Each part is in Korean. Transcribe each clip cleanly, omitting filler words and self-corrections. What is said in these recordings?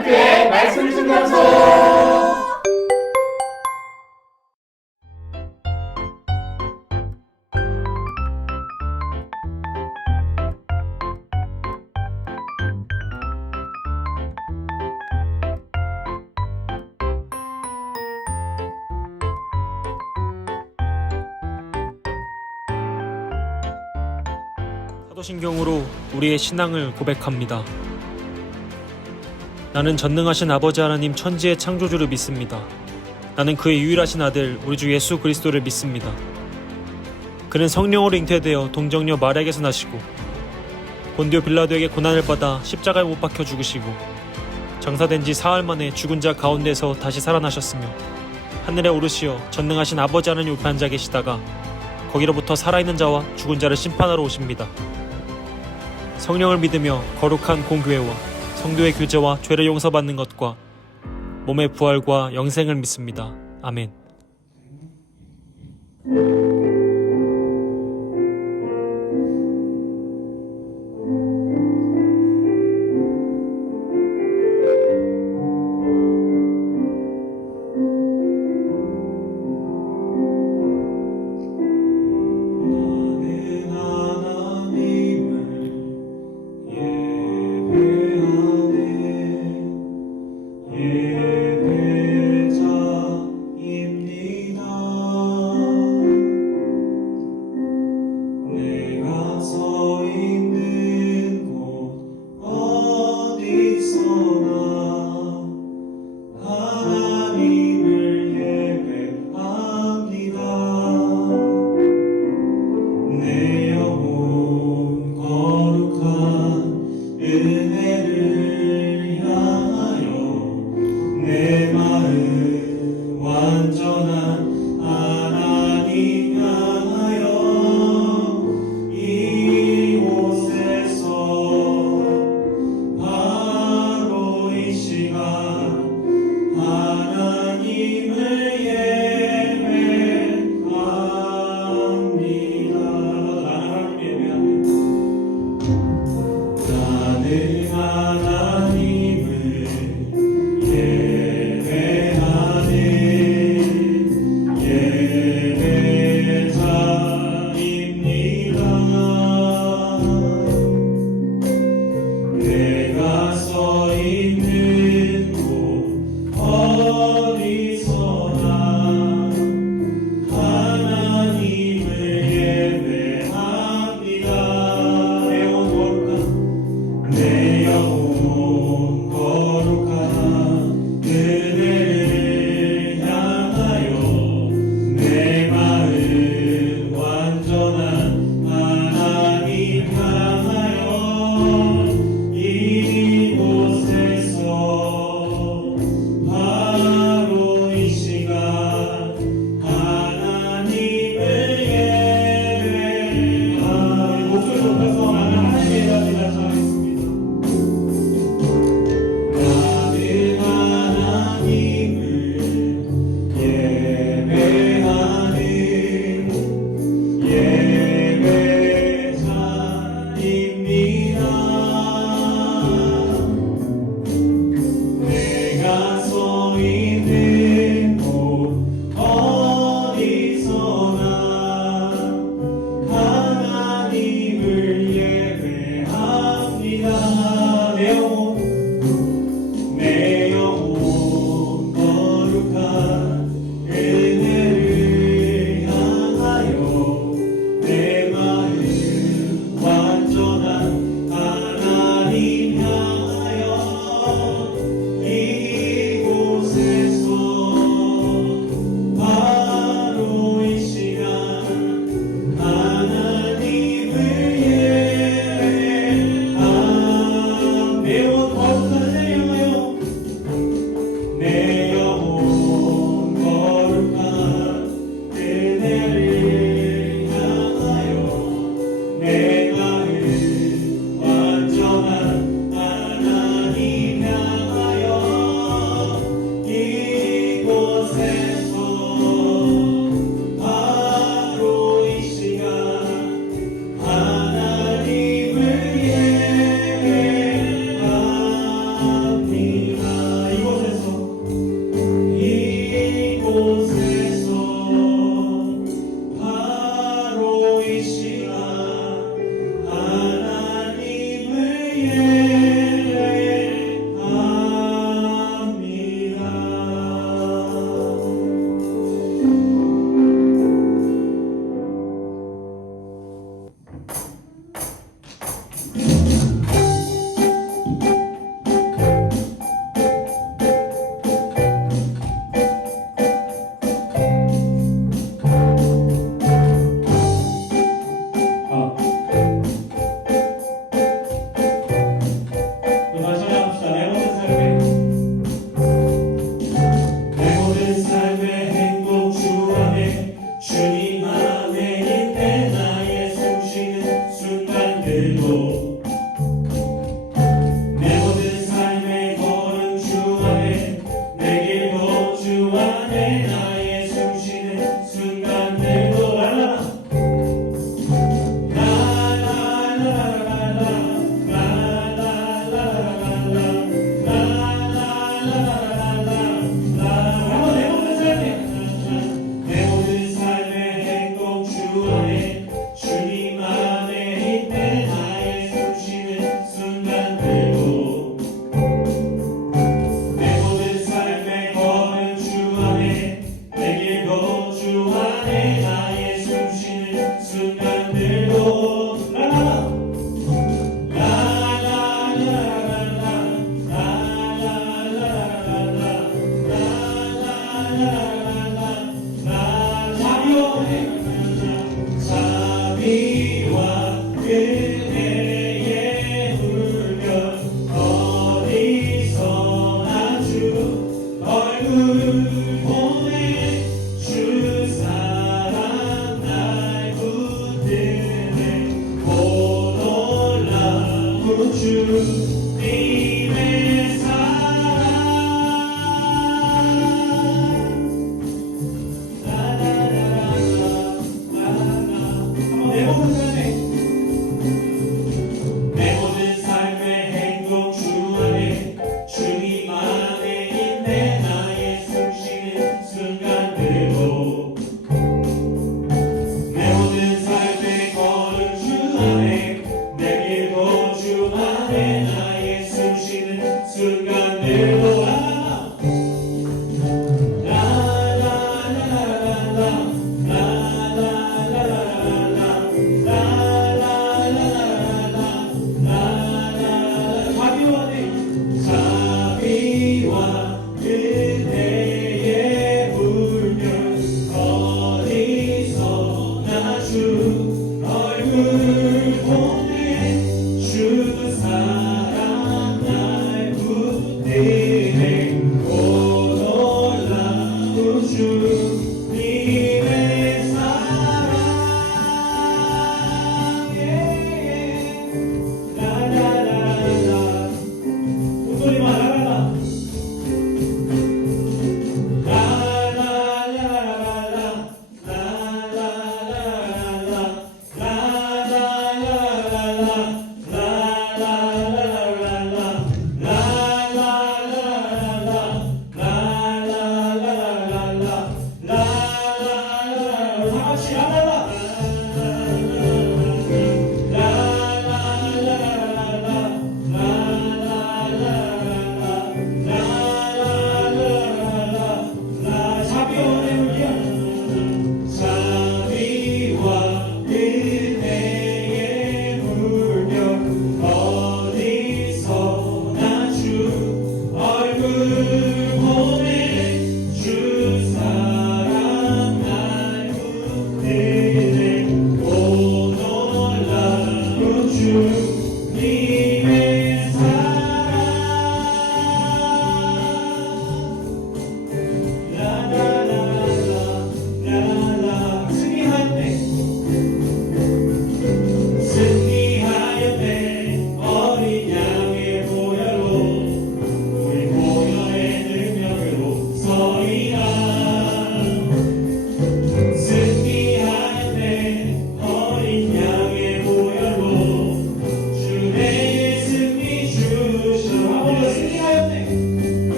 함께 말씀 증명소. 사도신경으로 우리의 신앙을 고백합니다. 나는 전능하신 아버지 하나님 천지의 창조주를 믿습니다. 나는 그의 유일하신 아들 우리 주 예수 그리스도를 믿습니다. 그는 성령으로 잉태되어 동정녀 마리아에게서 나시고 본디오 빌라도에게 고난을 받아 십자가에 못 박혀 죽으시고 장사된 지 사흘 만에 죽은 자 가운데서 다시 살아나셨으며 하늘에 오르시어 전능하신 아버지 하나님 우편에 앉아 계시다가 거기로부터 살아있는 자와 죽은 자를 심판하러 오십니다. 성령을 믿으며 거룩한 공교회와 성도의 교제와 죄를 용서받는 것과 몸의 부활과 영생을 믿습니다. 아멘.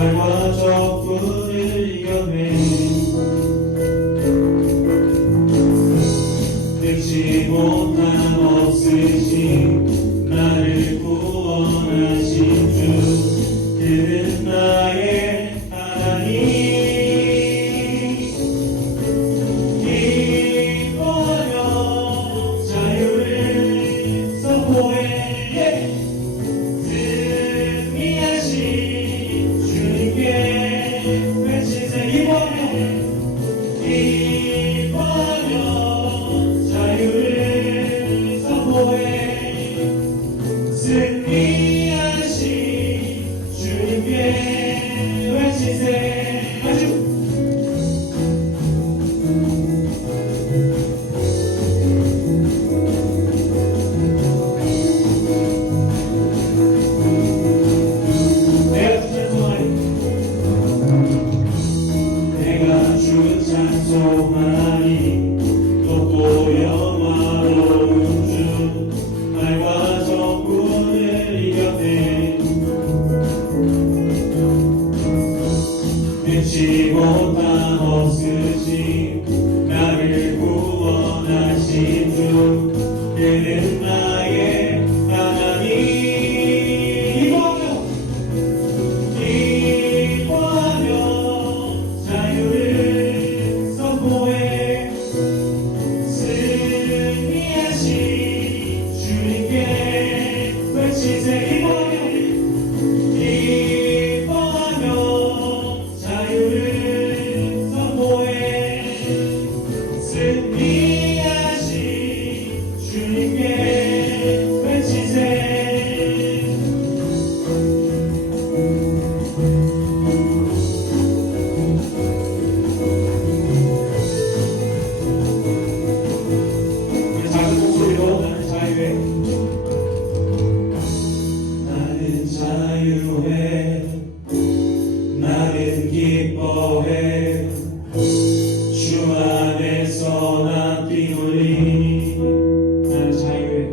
말과 적군을 이겨내 능치 못한 없으신 나를 구원하신 주 그는 나의 하나님 기뻐하며 자유를 선포해 승리하신 주님께 외치세 기뻐하며 자유를 선포해 승리하신 주님께 외치세 아주 내가 주의 찬송하니 높고 영화로운 주 말과 적군을 이겨내 능치 못한 없으신 나를 구원하신 주 그는 나의 하나님 기뻐하며 자유를 선포해 승리하신 주님께 외치세 기뻐하며 자유를 선포해 승리하신 주님께 외치세 작은 목소리로 나는 자유해 나는 기뻐해 주 안에서 나 뛰놀리니 나는 자유해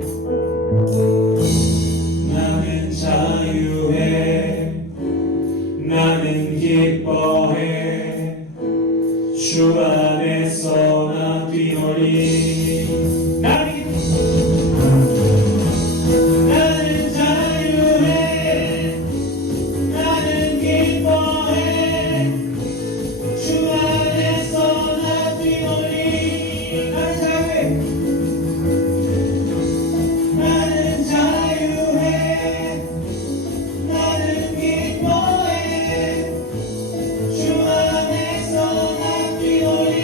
나는 자유해 나는 기뻐해 주 안에서 나 뛰놀리니 나는 자유해 나는 기뻐해 주 안에서 나 뛰놀리 나는 자유해 나는 기뻐해 주 안에서 나 뛰놀리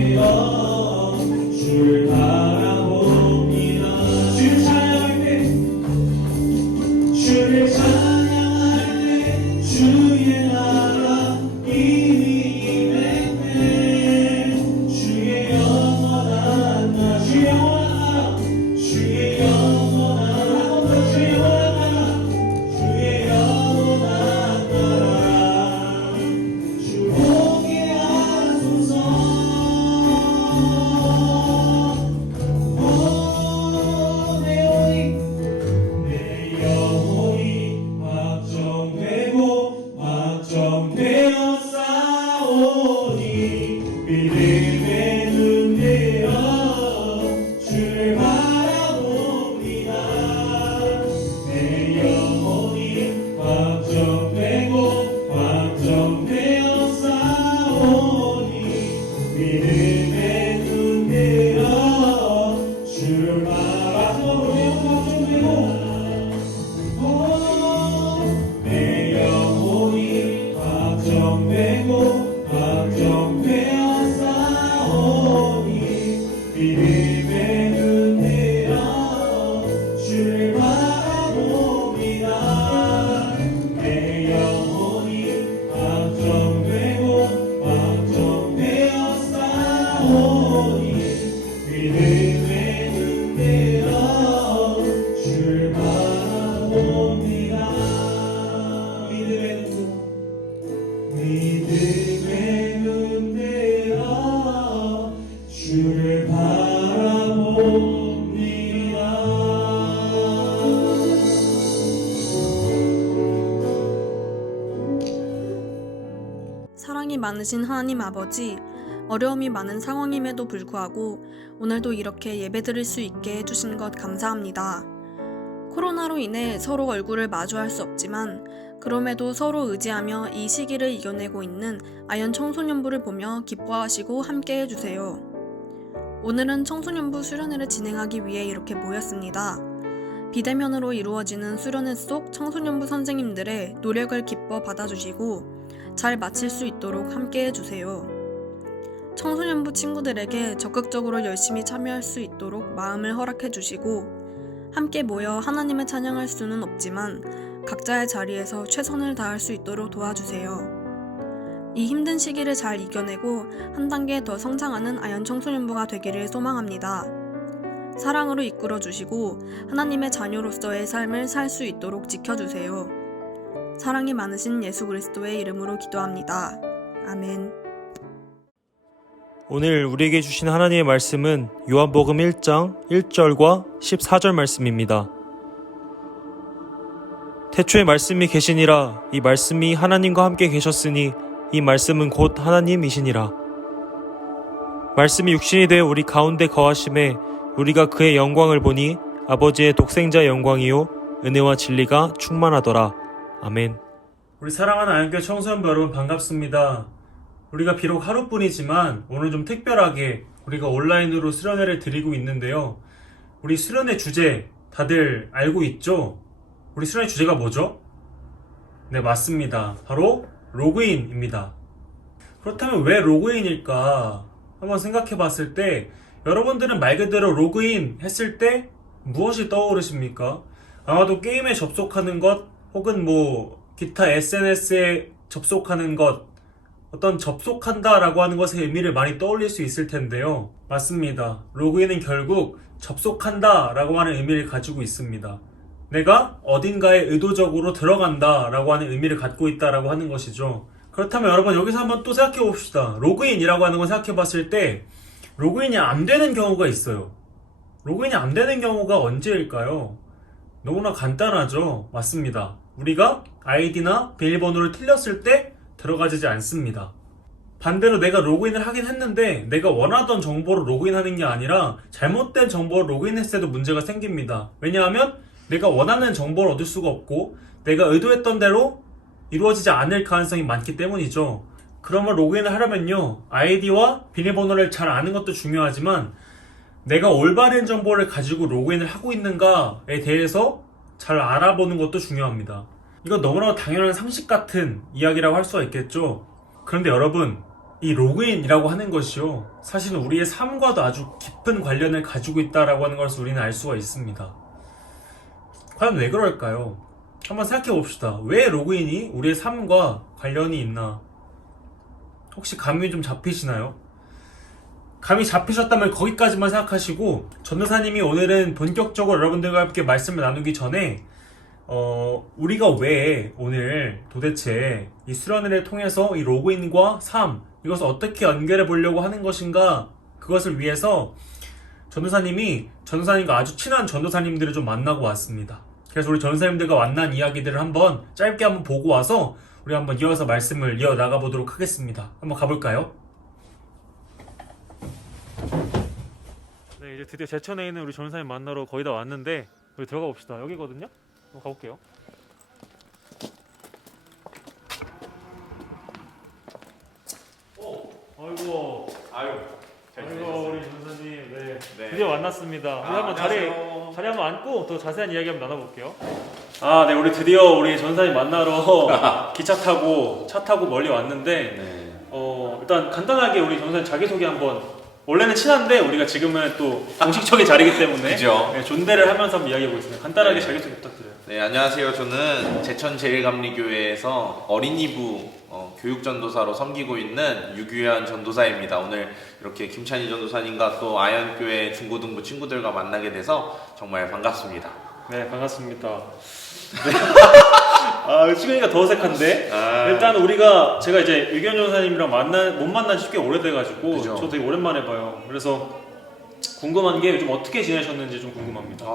되어 주를 바라봅니다. 주를 찬양할 때 주를 찬양할 때 주의 나라 이미 임했네. 주의 영원한 나라 주의 영원한 나라 주의 영원한 나라 주의 영원한 나라 주의 영원한 나라 주 오게 하소서. 내 영혼이 확정되고 확정되어 싸우니 믿음의 눈 들어 주를 바라봅니다. 내 영혼이 확정되고 확정되어 싸우니 믿음의 눈 들어 주를 바라봅니다. 내 영혼이 확정되고 확정되어 싸우니 믿음의 눈 들어 주를 바라봅니다. 내 영혼이 확정되고 확정되어 싸우니 믿음의 눈 들어 주를 바라봅니다. 믿음의 눈 들어 주를 바라봅니다. 사랑이 많으신 하나님 아버지, 어려움이 많은 상황임에도 불구하고 오늘도 이렇게 예배드릴 수 있게 해주신 것 감사합니다. 코로나로 인해 서로 얼굴을 마주할 수 없지만 그럼에도 서로 의지하며 이 시기를 이겨내고 있는 아연 청소년부를 보며 기뻐하시고 함께 해주세요. 오늘은 청소년부 수련회를 진행하기 위해 이렇게 모였습니다. 비대면으로 이루어지는 수련회 속 청소년부 선생님들의 노력을 기뻐 받아주시고 잘 마칠 수 있도록 함께 해주세요. 청소년부 친구들에게 적극적으로 열심히 참여할 수 있도록 마음을 허락해 주시고 함께 모여 하나님을 찬양할 수는 없지만 각자의 자리에서 최선을 다할 수 있도록 도와주세요. 이 힘든 시기를 잘 이겨내고 한 단계 더 성장하는 아연 청소년부가 되기를 소망합니다. 사랑으로 이끌어 주시고 하나님의 자녀로서의 삶을 살 수 있도록 지켜주세요. 사랑이 많으신 예수 그리스도의 이름으로 기도합니다. 아멘. 오늘 우리에게 주신 하나님의 말씀은 요한복음 1장 1절과 14절 말씀입니다. 태초에 말씀이 계시니라. 이 말씀이 하나님과 함께 계셨으니 이 말씀은 곧 하나님이시니라. 말씀이 육신이 되어 우리 가운데 거하심에 우리가 그의 영광을 보니 아버지의 독생자의 영광이요 은혜와 진리가 충만하더라. 아멘. 우리 사랑하는 아연교회 청소년부 여러분 반갑습니다. 우리가 비록 하루뿐이지만 오늘 좀 특별하게 우리가 온라인으로 수련회를 드리고 있는데요. 우리 수련회 주제 다들 알고 있죠? 우리 수련회 주제가 뭐죠? 네, 맞습니다. 바로 로그인입니다. 그렇다면 왜 로그인일까? 한번 생각해 봤을 때 여러분들은 말 그대로 로그인 했을 때 무엇이 떠오르십니까? 아마도 게임에 접속하는 것 혹은 기타 SNS에 접속하는 것, 어떤 접속한다라고 하는 것의 의미를 많이 떠올릴 수 있을 텐데요. 맞습니다. 로그인은 결국 접속한다라고 하는 의미를 가지고 있습니다. 내가 어딘가에 의도적으로 들어간다라고 하는 의미를 갖고 있다라고 하는 것이죠. 그렇다면 여러분 여기서 한번 또 생각해 봅시다. 로그인이라고 하는 걸 생각해 봤을 때 로그인이 안 되는 경우가 있어요. 로그인이 안 되는 경우가 언제일까요? 너무나 간단하죠. 맞습니다. 우리가 아이디나 비밀번호를 틀렸을 때 들어가지지 않습니다. 반대로 내가 로그인을 하긴 했는데 내가 원하던 정보로 로그인하는 게 아니라 잘못된 정보로 로그인했을 때도 문제가 생깁니다. 왜냐하면 내가 원하는 정보를 얻을 수가 없고 내가 의도했던 대로 이루어지지 않을 가능성이 많기 때문이죠. 그러면 로그인을 하려면요, 아이디와 비밀번호를 잘 아는 것도 중요하지만 내가 올바른 정보를 가지고 로그인을 하고 있는가에 대해서 잘 알아보는 것도 중요합니다. 이건 너무나 당연한 상식 같은 이야기라고 할 수가 있겠죠. 그런데 여러분, 이 로그인이라고 하는 것이요, 사실은 우리의 삶과도 아주 깊은 관련을 가지고 있다라고 하는 것을 우리는 알 수가 있습니다. 과연 왜 그럴까요? 한번 생각해 봅시다. 왜 로그인이 우리의 삶과 관련이 있나? 혹시 감이 좀 잡히시나요? 감이 잡히셨다면 거기까지만 생각하시고, 전도사님이 오늘은 본격적으로 여러분들과 함께 말씀을 나누기 전에 우리가 왜 오늘 도대체 이 수련회를 통해서 이 로그인과 삶, 이것을 어떻게 연결해 보려고 하는 것인가, 그것을 위해서 전도사님과 아주 친한 전도사님들을 좀 만나고 왔습니다. 그래서 우리 전도사님들과 만난 이야기들을 한번 짧게 한번 보고 와서 우리 한번 이어서 말씀을 이어나가 보도록 하겠습니다. 한번 가볼까요? 네, 이제 드디어 제천에 있는 우리 전도사님 만나러 거의 다 왔는데, 우리 들어가 봅시다. 여기거든요? 한번 가볼게요. 아이고, 잘 아이고, 지내셨어요? 우리 전도사님, 네, 네. 드디어 만났습니다. 우리 한번 안녕하세요. 자리 한번 앉고 더 자세한 이야기 한번 나눠볼게요. 아, 네, 우리 드디어 우리 전도사님 만나러 기차 타고 차 타고 멀리 왔는데, 네. 일단 간단하게 우리 전도사님 자기소개 한번. 원래는 친한데 우리가 지금은 또 공식적인 자리이기 때문에 그죠. 네, 존대를 하면서 한번 이야기해보고 있습니다. 간단하게 네. 자기소개 부탁드려요. 네, 안녕하세요. 저는 제천제일감리교회에서 어린이부 교육전도사로 섬기고 있는 유규현 전도사입니다. 오늘 이렇게 김찬희 전도사님과 또 아현교회 중고등부 친구들과 만나게 돼서 정말 반갑습니다. 네, 반갑습니다. 네. 찍으니까 더 어색한데. 일단 제가 이제 유기현 전도사님이랑 못 만난 지 꽤 오래돼가지고 그죠. 저 되게 오랜만에 봐요. 그래서 궁금한 게 요즘 어떻게 지내셨는지 좀 궁금합니다.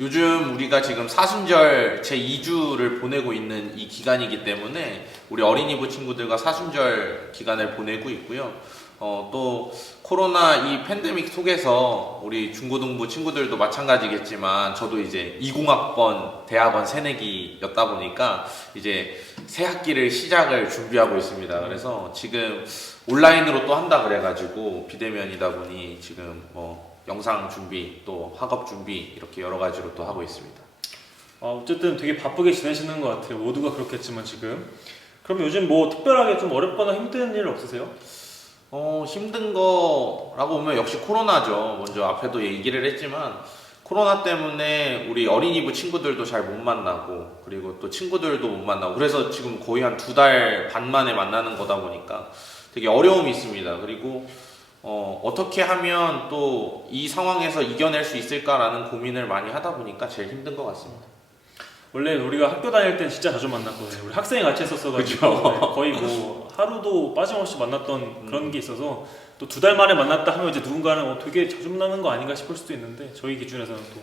요즘 우리가 지금 사순절 제2주를 보내고 있는 이 기간이기 때문에 우리 어린이부 친구들과 사순절 기간을 보내고 있고요. 또 코로나 이 팬데믹 속에서 우리 중고등부 친구들도 마찬가지겠지만 저도 이제 20학번 대학원 새내기였다 보니까 이제 새 학기를 시작을 준비하고 있습니다. 그래서 지금 온라인으로 또 한다 그래가지고 비대면이다 보니 지금 영상 준비 또 학업 준비 이렇게 여러 가지로 또 하고 있습니다. 어쨌든 되게 바쁘게 지내시는 것 같아요. 모두가 그렇겠지만 지금. 그럼 요즘 뭐 특별하게 좀 어렵거나 힘든 일 없으세요? 힘든 거라고 보면 역시 코로나죠. 먼저 앞에도 얘기를 했지만 코로나 때문에 우리 어린이부 친구들도 잘 못 만나고 그리고 또 친구들도 못 만나고 그래서 지금 거의 한 2달 반 만에 만나는 거다 보니까 되게 어려움이 있습니다. 그리고 어떻게 하면 또 이 상황에서 이겨낼 수 있을까라는 고민을 많이 하다 보니까 제일 힘든 것 같습니다. 원래 우리가 학교 다닐 땐 진짜 자주 만났거든요. 우리 학생이 같이 했었어가지고 네, 거의 뭐 하루도 빠짐없이 만났던 그런 게 있어서 또 2달 만에 만났다 하면 이제 누군가는 되게 자주 만나는 거 아닌가 싶을 수도 있는데 저희 기준에서는 또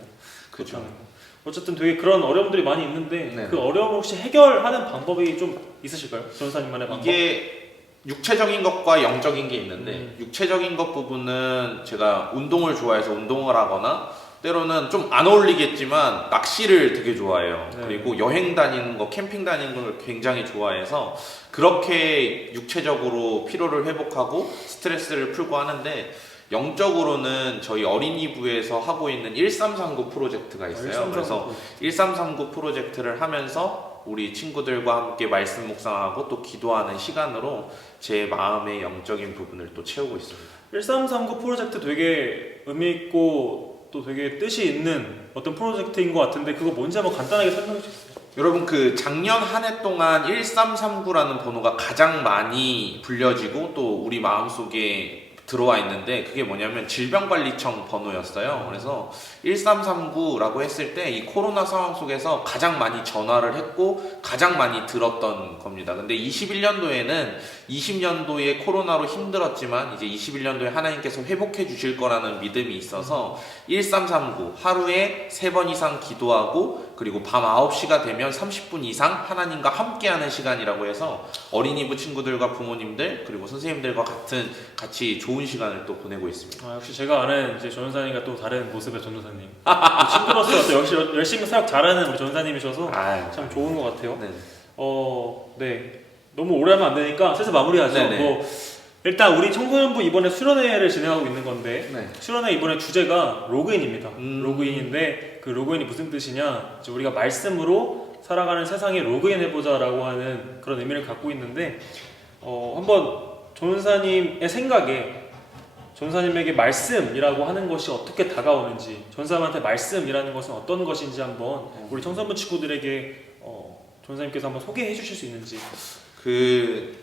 그렇죠. 어쨌든 되게 그런 어려움들이 많이 있는데 네. 그 어려움을 혹시 해결하는 방법이 좀 있으실까요? 전도사님만의 방법? 이게 육체적인 것과 영적인 게 있는데 육체적인 것 부분은 제가 운동을 좋아해서 운동을 하거나 때로는 좀 안 어울리겠지만 낚시를 되게 좋아해요. 네. 그리고 여행 다니는 거, 캠핑 다니는 걸 굉장히 좋아해서 그렇게 육체적으로 피로를 회복하고 스트레스를 풀고 하는데 영적으로는 저희 어린이부에서 하고 있는 1339 프로젝트가 있어요. 그래서 1339 프로젝트를 하면서 우리 친구들과 함께 말씀 묵상하고 또 기도하는 시간으로 제 마음의 영적인 부분을 또 채우고 있습니다. 1339 프로젝트 되게 의미있고 또 되게 뜻이 있는 어떤 프로젝트인 것 같은데 그거 뭔지 한번 간단하게 설명해 주세요. 여러분 그 작년 한 해 동안 1339라는 번호가 가장 많이 불려지고 또 우리 마음속에 들어와 있는데 그게 뭐냐면 질병관리청 번호였어요. 그래서 1339라고 했을 때 이 코로나 상황 속에서 가장 많이 전화를 했고 가장 많이 들었던 겁니다. 근데 21년도에는 20년도에 코로나로 힘들었지만 이제 21년도에 하나님께서 회복해 주실 거라는 믿음이 있어서 1339 하루에 3번 이상 기도하고 그리고 밤 9시가 되면 30분 이상 하나님과 함께하는 시간이라고 해서 어린이부 친구들과 부모님들 그리고 선생님들과 같이 좋은 시간을 또 보내고 있습니다. 역시 제가 아는 이제 전도사님과 또 다른 모습의 전도사님. 친구로서 또 역시 열심히 사역 잘하는 우리 전도사님이셔서 참 좋은 것 같아요. 네. 네. 너무 오래 하면 안 되니까 슬슬 마무리하죠. 네네. 일단 우리 청소년부 이번에 수련회를 진행하고 있는 건데 네. 수련회 이번에 주제가 로그인입니다. 로그인인데 그 로그인이 무슨 뜻이냐? 이제 우리가 말씀으로 살아가는 세상에 로그인해보자라고 하는 그런 의미를 갖고 있는데 한번 전사님의 생각에 전사님에게 말씀이라고 하는 것이 어떻게 다가오는지, 전사님한테 말씀이라는 것은 어떤 것인지 한번 우리 청소년 친구들에게 전사님께서 한번 소개해 주실 수 있는지. 그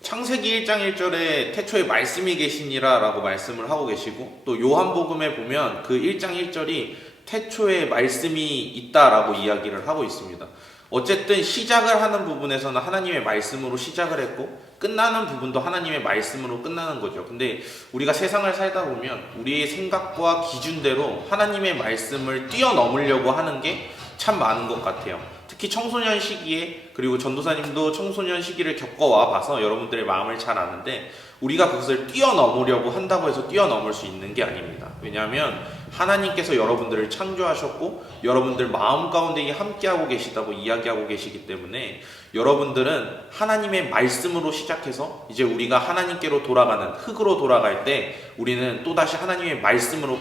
창세기 1장 1절에 태초에 말씀이 계시니라 라고 말씀을 하고 계시고, 또 요한복음에 보면 그 1장 1절이 태초에 말씀이 있다라고 이야기를 하고 있습니다. 어쨌든 시작을 하는 부분에서는 하나님의 말씀으로 시작을 했고, 끝나는 부분도 하나님의 말씀으로 끝나는 거죠. 근데 우리가 세상을 살다 보면 우리의 생각과 기준대로 하나님의 말씀을 뛰어넘으려고 하는 게 참 많은 것 같아요. 특히 청소년 시기에, 그리고 전도사님도 청소년 시기를 겪어와 봐서 여러분들의 마음을 잘 아는데, 우리가 그것을 뛰어넘으려고 한다고 해서 뛰어넘을 수 있는 게 아닙니다. 왜냐하면 하나님께서 여러분들을 창조하셨고 여러분들 마음 가운데 함께하고 계시다고 이야기하고 계시기 때문에, 여러분들은 하나님의 말씀으로 시작해서 이제 우리가 하나님께로 돌아가는, 흙으로 돌아갈 때 우리는 또다시 하나님의 말씀으로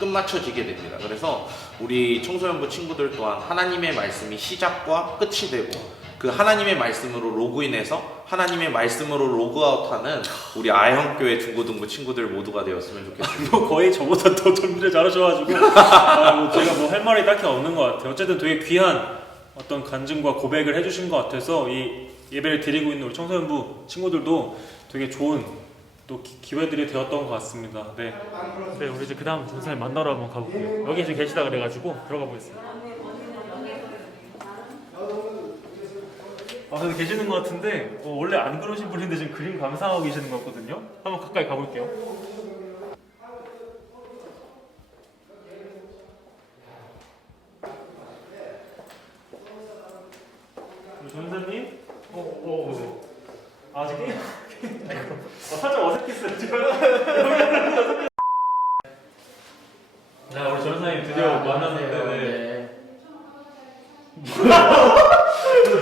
끝마쳐지게 됩니다. 그래서 우리 청소년부 친구들 또한 하나님의 말씀이 시작과 끝이 되고, 그 하나님의 말씀으로 로그인해서 하나님의 말씀으로 로그아웃하는 우리 아영교회 중고등부 친구들 모두가 되었으면 좋겠습니다. 뭐 거의 저보다 더 준비를 잘하셔가지고 제가 뭐 할 말이 딱히 없는 것 같아요. 어쨌든 되게 귀한 어떤 간증과 고백을 해주신 것 같아서 이 예배를 드리고 있는 우리 청소년부 친구들도 되게 좋은 또 기회들이 되었던 것 같습니다. 네, 우리 이제 그 다음 전사님 만나러 한번 가볼게요. 여기 지금 계시다 그래가지고 들어가 보겠습니다. 그래도 계시는 것 같은데 원래 안 그러신 분인데 지금 그림 감상하고 계시는 것 같거든요. 한번 가까이 가볼게요. 전사님? 오세요. 아직 게임? 살짝 어색했어요 지금. 자, 우리 전사님 드디어 만났는데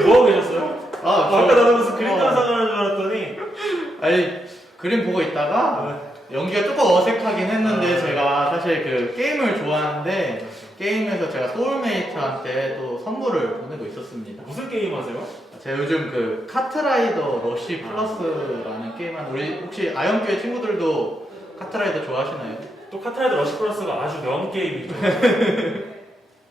뭐하고 계셨어요? 아까 나도 무슨 그림 감상하는 줄 알았더니 아니 그림 보고 있다가 연기가 조금 어색하긴 했는데 제가 사실 그 게임을 좋아하는데 게임에서 제가 소울메이트한테 또 선물을 보내고 있었습니다. 무슨 게임 하세요? 제가 요즘 그 카트라이더 러쉬 플러스라는 게임 하는, 우리 혹시 아영교회 친구들도 카트라이더 좋아하시나요? 또 카트라이더 러쉬 플러스가 아주 명 게임이죠.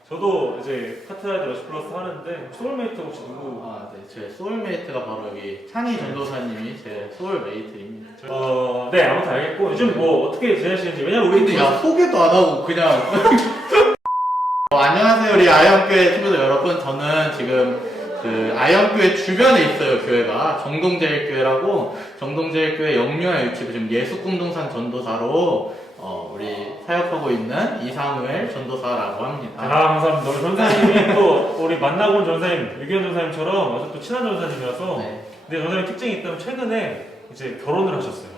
저도 이제 카트라이더 러쉬 플러스 하는데 소울메이트 혹시 누구? 네, 제 소울메이트가 바로 여기 찬희 전도사님이 제 소울메이트입니다. 네, 아무튼 알겠고 요즘 뭐 어떻게 지내시는지. 왜냐면 우리 근데 야 소개도 안 하고 그냥 안녕하세요 우리 아영교회 친구들 여러분. 저는 지금 그 아영교회 주변에 있어요. 교회가 정동제일교회라고, 정동제일교회 영유아 유치부 지금 예수꿈동산 전도사로 우리 사역하고 있는 이상우엘 전도사라고 합니다. 감사합니다. 우리 전사님이 또 우리 만나고 온 전사님, 유기현 전사님처럼 아주 또 친한 전사님이라서. 네. 근데 전사님 특징이 있다면 최근에 이제 결혼을 하셨어요.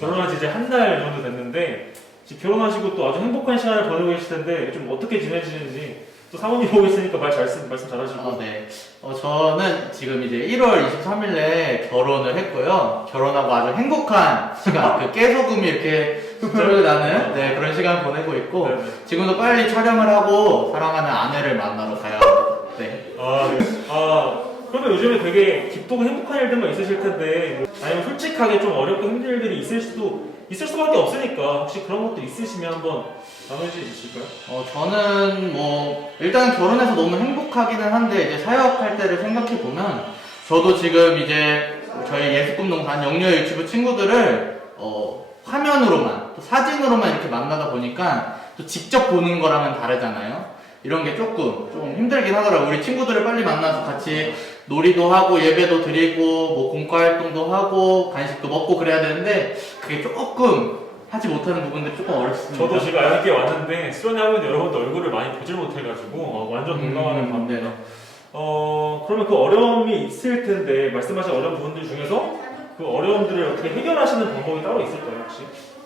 결혼한 지 이제 한 달 정도 됐는데, 지금 결혼하시고 또 아주 행복한 시간을 보내고 계실 텐데 요즘 어떻게 지내시는지, 또 사모님 보고 있으니까 말씀 잘하시고. 네. 저는 지금 이제 1월 23일에 결혼을 했고요. 결혼하고 아주 행복한 시간, 그 깨소금이 이렇게 나는 그런 시간 보내고 있고, 네네. 지금도 빨리 촬영을 하고 사랑하는 아내를 만나러 가야 합니다. 네. 그러면 요즘에 되게 기쁘고 행복한 일들만 있으실 텐데, 아니면 솔직하게 좀 어렵고 힘든 일들이 있을 수밖에 없으니까 혹시 그런 것도 있으시면 한번 나눠주실까요? 저는 뭐 일단 결혼해서 너무 행복하기는 한데, 이제 사역할 때를 생각해 보면 저도 지금 이제 저희 예수꿈동산 영유아 유치부 친구들을 화면으로만, 또 사진으로만 이렇게 만나다 보니까 또 직접 보는 거랑은 다르잖아요. 이런 게 조금 좀 힘들긴 하더라고요. 우리 친구들을 빨리 만나서 같이 놀이도 하고 예배도 드리고 뭐 공과 활동도 하고 간식도 먹고 그래야 되는데, 그게 조금 하지 못하는 부분들이 조금 어렵습니다. 저도 지금 아이께 왔는데 수련회하면 여러분들 얼굴을 많이 보질 못해가지고 완전 공감하는 바입니다. 그러면 그 어려움이 있을 텐데, 말씀하신 어려운 부분들 중에서 그 어려움들을 어떻게 해결하시는 방법이 따로 있을까요, 혹시?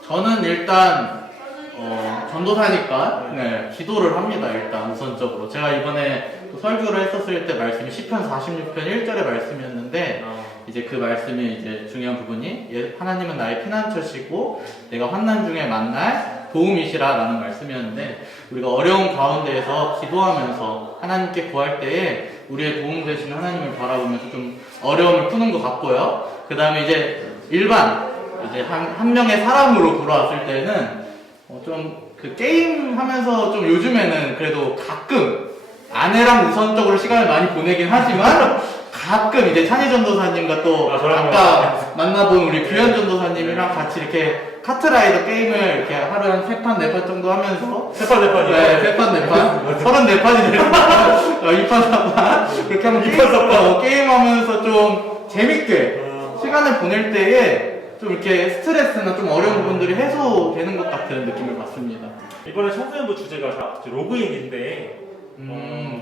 저는 일단 전도사니까 기도를 합니다. 일단 우선적으로 제가 이번에 또 설교를 했었을 때 말씀이 시편 46편 1절의 말씀이었는데, 이제 그 말씀이 이제 중요한 부분이 하나님은 나의 피난처시고 내가 환난 중에 만날 도움이시라라는 말씀이었는데, 우리가 어려운 가운데에서 기도하면서 하나님께 구할 때에 우리의 도움 되시는 하나님을 바라보면서 좀 어려움을 푸는 것 같고요. 그 다음에 이제 일반 이제 한 명의 사람으로 돌아왔을 때는 좀 그 게임 하면서 좀 요즘에는 그래도 가끔 아내랑 우선적으로 시간을 많이 보내긴 하지만 가끔 이제 찬희 전도사님과 또 아까 만나본 우리 규현 전도사님이랑 같이 이렇게 카트라이더 게임을 이렇게 하루에 한 3판, 4판 정도 하면서 3판, 4판이요? 네, 3판, 4판 34판이 되니까 2판, 4판 그렇게 하면 게임하면서 좀 재밌게 시간을 보낼 때에 좀 이렇게 스트레스나 좀 어려운 부분들이 해소되는 것 같은 느낌을 받습니다. 이번에 청소년부 주제가 로그인인데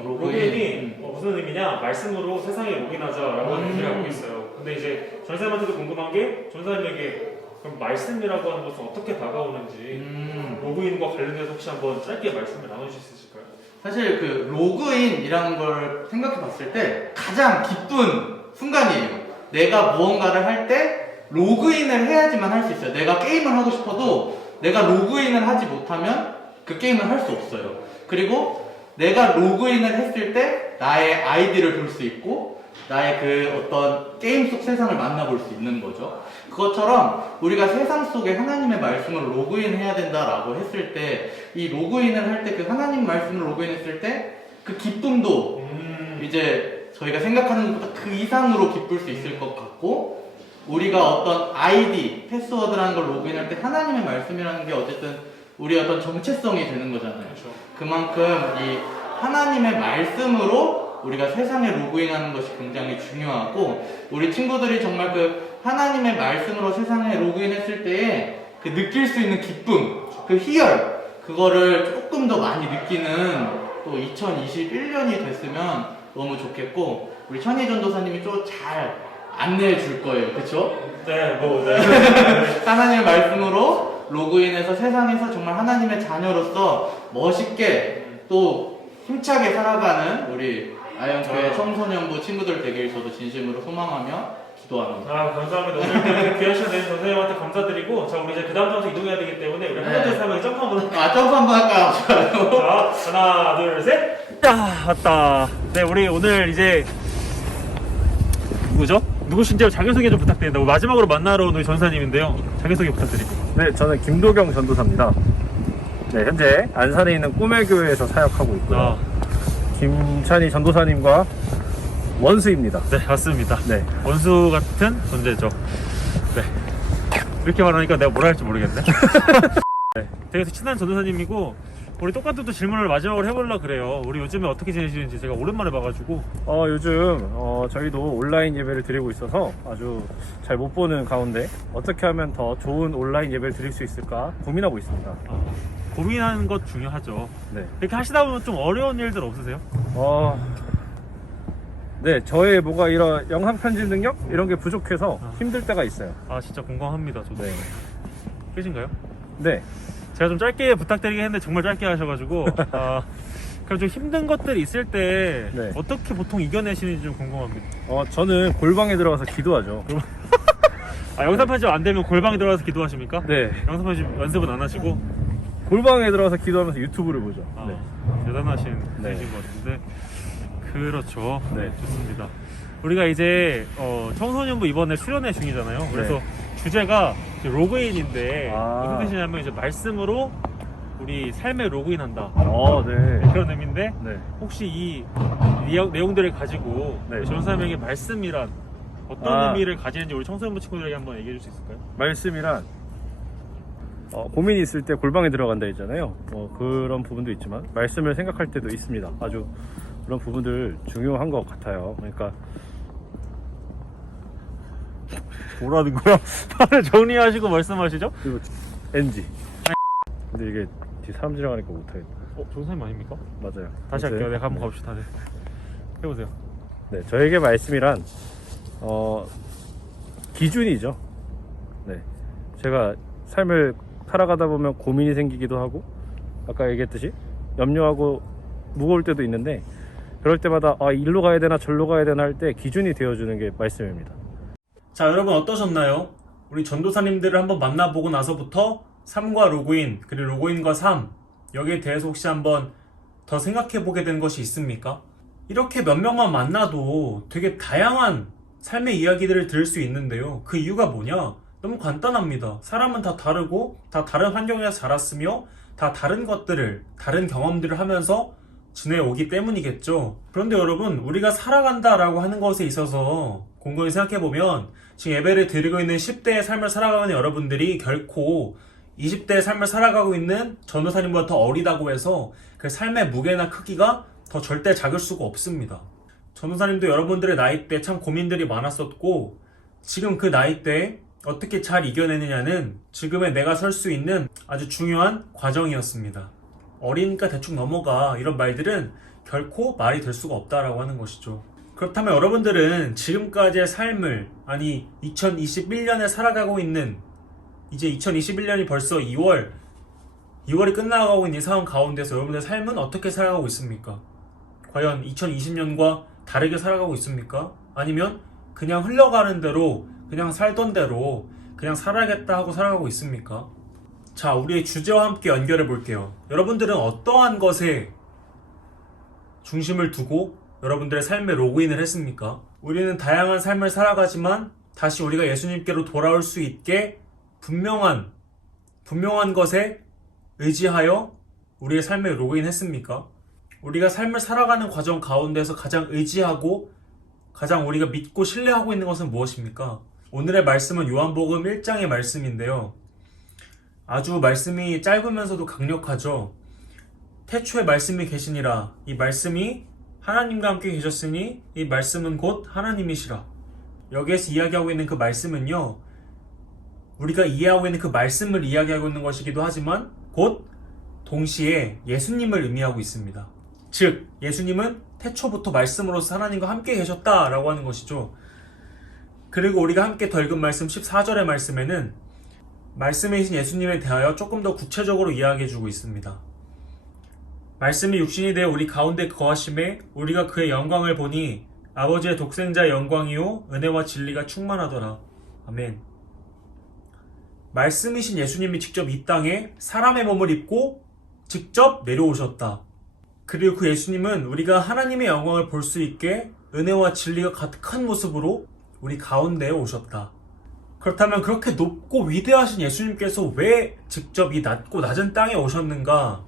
로그인이 무슨 의미냐? 말씀으로 세상에 로그인하자라고 하는 의미를 갖고 있어요. 근데 이제 전사님한테도 궁금한 게 전사님에게 그럼 말씀이라고 하는 것은 어떻게 다가오는지 로그인과 관련해서 혹시 한번 짧게 말씀을 나눠주실 수 있을까요? 사실 그 로그인이라는 걸 생각해 봤을 때 가장 기쁜 순간이에요. 내가 무언가를 할 때 로그인을 해야지만 할 수 있어요. 내가 게임을 하고 싶어도 내가 로그인을 하지 못하면 그 게임을 할 수 없어요. 그리고 내가 로그인을 했을 때 나의 아이디를 볼 수 있고 나의 그 어떤 게임 속 세상을 만나볼 수 있는 거죠. 그것처럼 우리가 세상 속에 하나님의 말씀을 로그인해야 된다라고 했을 때 이 로그인을 할 때 그 하나님 말씀을 로그인했을 때 그 기쁨도 이제 저희가 생각하는 것보다 그 이상으로 기쁠 수 있을 것 같고 우리가 어떤 아이디, 패스워드라는 걸 로그인할 때 하나님의 말씀이라는 게 어쨌든 우리 어떤 정체성이 되는 거잖아요. 그렇죠. 그만큼 이 하나님의 말씀으로 우리가 세상에 로그인하는 것이 굉장히 중요하고 우리 친구들이 정말 그 하나님의 말씀으로 세상에 로그인했을 때에 그 느낄 수 있는 기쁨, 그 희열 그거를 조금 더 많이 느끼는 또 2021년이 됐으면 너무 좋겠고 우리 천희 전도사님이 좀 잘 안내해 줄 거예요. 그쵸? 네. 하나님의 말씀으로 로그인해서 세상에서 정말 하나님의 자녀로서 멋있게 또 힘차게 살아가는 우리 아이언교회 청소년부 친구들 되길 저도 진심으로 소망하며 기도합니다. 감사합니다. 오늘 귀한 시간 내주신 선생님한테 감사드리고 자 우리 이제 그 다음 장소 이동해야 되기 때문에 우리 한 번째 사람에게 점프 한번 할까요? 점프 한번 할까요? 자 하나 둘 셋. 자 왔다. 네 우리 오늘 이제 누구죠? 누구신지 자기소개 좀 부탁드립니다. 마지막으로 만나러 온 우리 전사님인데요. 자기소개 부탁드립니다. 네, 저는 김도경 전도사입니다. 네, 현재 안산에 있는 꿈의교회에서 사역하고 있고요. 김찬희 전도사님과 원수입니다. 네, 맞습니다. 네. 원수 같은 존재죠. 네. 이렇게 말하니까 내가 뭐라 할지 모르겠네. 네, 되게 친한 전도사님이고 우리 똑같은 또 질문을 마지막으로 해보려고 그래요. 우리 요즘에 어떻게 지내시는지 제가 오랜만에 봐가지고 요즘 저희도 온라인 예배를 드리고 있어서 아주 잘 못 보는 가운데 어떻게 하면 더 좋은 온라인 예배를 드릴 수 있을까 고민하고 있습니다. 고민하는 것 중요하죠. 네. 이렇게 하시다 보면 좀 어려운 일들 없으세요? 네, 저의 뭐가 이런 영상 편집 능력 이런 게 부족해서 힘들 때가 있어요. 진짜 공감합니다. 저도. 네. 끝인가요? 네. 제가 좀 짧게 부탁드리긴 했는데 정말 짧게 하셔가지고 그럼 좀 힘든 것들이 있을 때 네. 어떻게 보통 이겨내시는지 좀 궁금합니다. 저는 골방에 들어가서 기도하죠. 영상 편집 안 되면 골방에 들어가서 기도하십니까? 네. 영상 편집 연습은 안 하시고 골방에 들어가서 기도하면서 유튜브를 보죠. 네. 대단하신 네. 분이신 것 같은데 그렇죠. 네. 좋습니다. 우리가 이제 청소년부 이번에 수련회 중이잖아요. 그래서 주제가 이제 로그인인데 무슨 뜻이냐면 이제 말씀으로 우리 삶에 로그인한다. 네. 그런 의미인데 네. 혹시 이 내용들을 가지고 전사님에게 말씀이란 어떤 의미를 가지는지 우리 청소년부 친구들에게 한번 얘기해 줄 수 있을까요? 말씀이란 고민이 있을 때 골방에 들어간다 했잖아요. 그런 부분도 있지만 말씀을 생각할 때도 있습니다. 아주 그런 부분들 중요한 것 같아요. 그러니까 뭐라는 거야? 말을 정리하시고 말씀하시죠? 그리고 NG. 근데 이게 뒤 사람 지나가니까 못하겠다. 전사님 아닙니까? 맞아요. 다시 할게요. 내가 한번 가봅시다. 네. 해보세요. 네, 저에게 말씀이란 기준이죠. 네, 제가 삶을 살아가다 보면 고민이 생기기도 하고 아까 얘기했듯이 염려하고 무거울 때도 있는데 그럴 때마다 일로 가야 되나 절로 가야 되나 할 때 기준이 되어주는 게 말씀입니다. 자, 여러분 어떠셨나요? 우리 전도사님들을 한번 만나보고 나서부터 삶과 로그인, 그리고 로그인과 삶 여기에 대해서 혹시 한번 더 생각해보게 된 것이 있습니까? 이렇게 몇 명만 만나도 되게 다양한 삶의 이야기들을 들을 수 있는데요. 그 이유가 뭐냐? 너무 간단합니다. 사람은 다 다르고 다 다른 환경에서 자랐으며 다 다른 것들을, 다른 경험들을 하면서 지내오기 때문이겠죠. 그런데 여러분, 우리가 살아간다라고 하는 것에 있어서 곰곰이 생각해보면 지금 예배를 드리고 있는 10대의 삶을 살아가는 여러분들이 결코 20대의 삶을 살아가고 있는 전도사님보다 더 어리다고 해서 그 삶의 무게나 크기가 더 절대 작을 수가 없습니다. 전도사님도 여러분들의 나이 때 참 고민들이 많았었고 지금 그 나이 때에 어떻게 잘 이겨내느냐는 지금의 내가 설 수 있는 아주 중요한 과정이었습니다. 어리니까 대충 넘어가 이런 말들은 결코 말이 될 수가 없다라고 하는 것이죠. 그렇다면 여러분들은 지금까지의 삶을, 아니 2021년에 살아가고 있는, 이제 2021년이 벌써 2월이 끝나가고 있는 이 상황 가운데서 여러분들의 삶은 어떻게 살아가고 있습니까? 과연 2020년과 다르게 살아가고 있습니까? 아니면 그냥 흘러가는 대로, 그냥 살던 대로 그냥 살아야겠다 하고 살아가고 있습니까? 자, 우리의 주제와 함께 연결해 볼게요. 여러분들은 어떠한 것에 중심을 두고 여러분들의 삶에 로그인을 했습니까? 우리는 다양한 삶을 살아가지만 다시 우리가 예수님께로 돌아올 수 있게 분명한 것에 의지하여 우리의 삶에 로그인 했습니까? 우리가 삶을 살아가는 과정 가운데서 가장 의지하고 가장 우리가 믿고 신뢰하고 있는 것은 무엇입니까? 오늘의 말씀은 요한복음 1장의 말씀인데요. 아주 말씀이 짧으면서도 강력하죠. 태초에 말씀이 계시니라. 이 말씀이 하나님과 함께 계셨으니 이 말씀은 곧 하나님이시라. 여기에서 이야기하고 있는 그 말씀은요, 우리가 이해하고 있는 그 말씀을 이야기하고 있는 것이기도 하지만 곧 동시에 예수님을 의미하고 있습니다. 즉 예수님은 태초부터 말씀으로서 하나님과 함께 계셨다라고 하는 것이죠. 그리고 우리가 함께 더 읽은 말씀 14절의 말씀에는 말씀이신 예수님에 대하여 조금 더 구체적으로 이야기해주고 있습니다. 말씀이 육신이 되어 우리 가운데 거하심에 우리가 그의 영광을 보니 아버지의 독생자의 영광이요 은혜와 진리가 충만하더라. 아멘. 말씀이신 예수님이 직접 이 땅에 사람의 몸을 입고 직접 내려오셨다. 그리고 그 예수님은 우리가 하나님의 영광을 볼 수 있게 은혜와 진리가 가득한 모습으로 우리 가운데에 오셨다. 그렇다면 그렇게 높고 위대하신 예수님께서 왜 직접 이 낮고 낮은 땅에 오셨는가?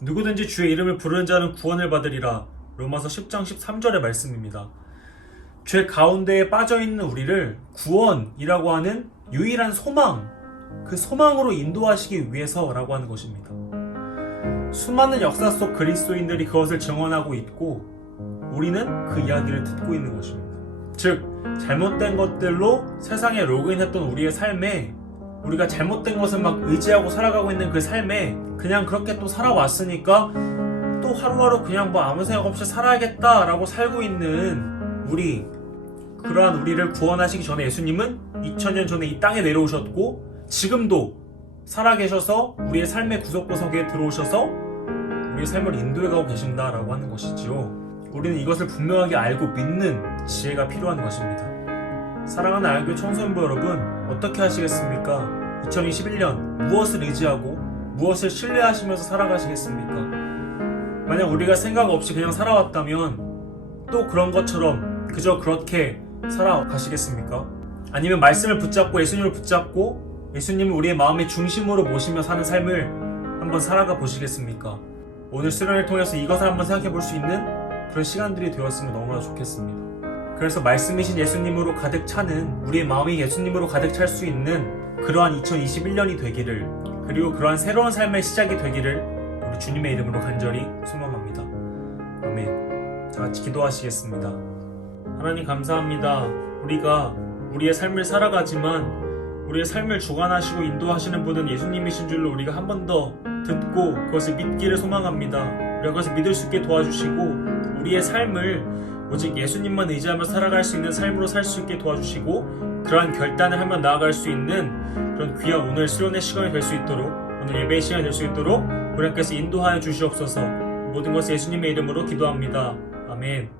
누구든지 주의 이름을 부르는 자는 구원을 받으리라. 로마서 10장 13절의 말씀입니다. 죄 가운데에 빠져있는 우리를 구원이라고 하는 유일한 소망, 그 소망으로 인도하시기 위해서라고 하는 것입니다. 수많은 역사 속 그리스도인들이 그것을 증언하고 있고 우리는 그 이야기를 듣고 있는 것입니다. 즉 잘못된 것들로 세상에 로그인했던 우리의 삶에, 우리가 잘못된 것을 막 의지하고 살아가고 있는 그 삶에 그냥 그렇게 또 살아왔으니까 또 하루하루 그냥 뭐 아무 생각 없이 살아야겠다라고 살고 있는 우리, 그러한 우리를 구원하시기 전에 예수님은 2000년 전에 이 땅에 내려오셨고 지금도 살아계셔서 우리의 삶의 구석구석에 들어오셔서 우리의 삶을 인도해가고 계신다라고 하는 것이지요. 우리는 이것을 분명하게 알고 믿는 지혜가 필요한 것입니다. 사랑하는 아영교회 청소년부 여러분, 어떻게 하시겠습니까? 2021년 무엇을 의지하고 무엇을 신뢰하시면서 살아가시겠습니까? 만약 우리가 생각 없이 그냥 살아왔다면 또 그런 것처럼 그저 그렇게 살아가시겠습니까? 아니면 말씀을 붙잡고 예수님을 붙잡고 예수님을 우리의 마음의 중심으로 모시며 사는 삶을 한번 살아가 보시겠습니까? 오늘 수련을 통해서 이것을 한번 생각해 볼 수 있는 그런 시간들이 되었으면 너무나 좋겠습니다. 그래서 말씀이신 예수님으로 가득 차는, 우리의 마음이 예수님으로 가득 찰 수 있는 그러한 2021년이 되기를, 그리고 그러한 새로운 삶의 시작이 되기를 우리 주님의 이름으로 간절히 소망합니다. 아멘. 다 같이 기도하시겠습니다. 하나님 감사합니다. 우리가 우리의 삶을 살아가지만 우리의 삶을 주관하시고 인도하시는 분은 예수님이신 줄로 우리가 한 번 더 듣고 그것을 믿기를 소망합니다. 우리가 그것을 믿을 수 있게 도와주시고 우리의 삶을 오직 예수님만 의지하며 살아갈 수 있는 삶으로 살 수 있게 도와주시고 그러한 결단을 하며 나아갈 수 있는 그런 귀한 오늘 수련의 시간이 될 수 있도록, 오늘 예배의 시간이 될 수 있도록 우리께서 인도하여 주시옵소서. 모든 것을 예수님의 이름으로 기도합니다. 아멘.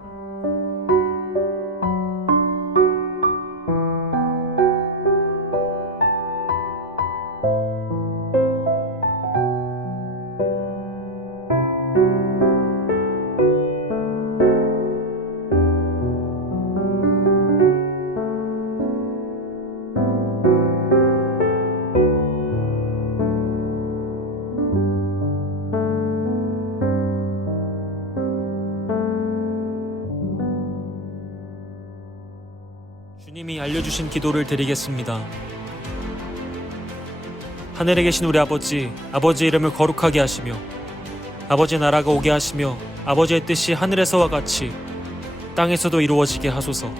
알려주신 기도를 드리겠습니다. 하늘에 계신 우리 아버지, 아버지의 이름을 거룩하게 하시며 아버지의 나라가 오게 하시며 아버지의 뜻이 하늘에서와 같이 땅에서도 이루어지게 하소서.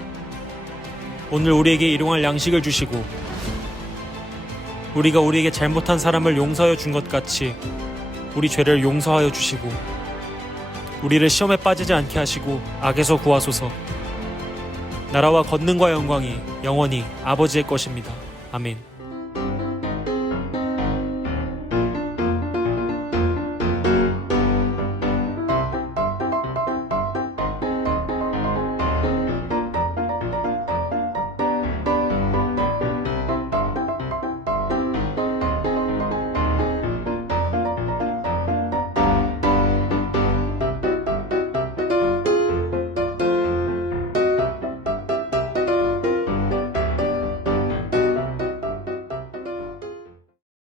오늘 우리에게 일용할 양식을 주시고 우리가 우리에게 잘못한 사람을 용서하여 준 것 같이 우리 죄를 용서하여 주시고 우리를 시험에 빠지지 않게 하시고 악에서 구하소서. 나라와 권능과 영광이 영원히 아버지의 것입니다. 아멘.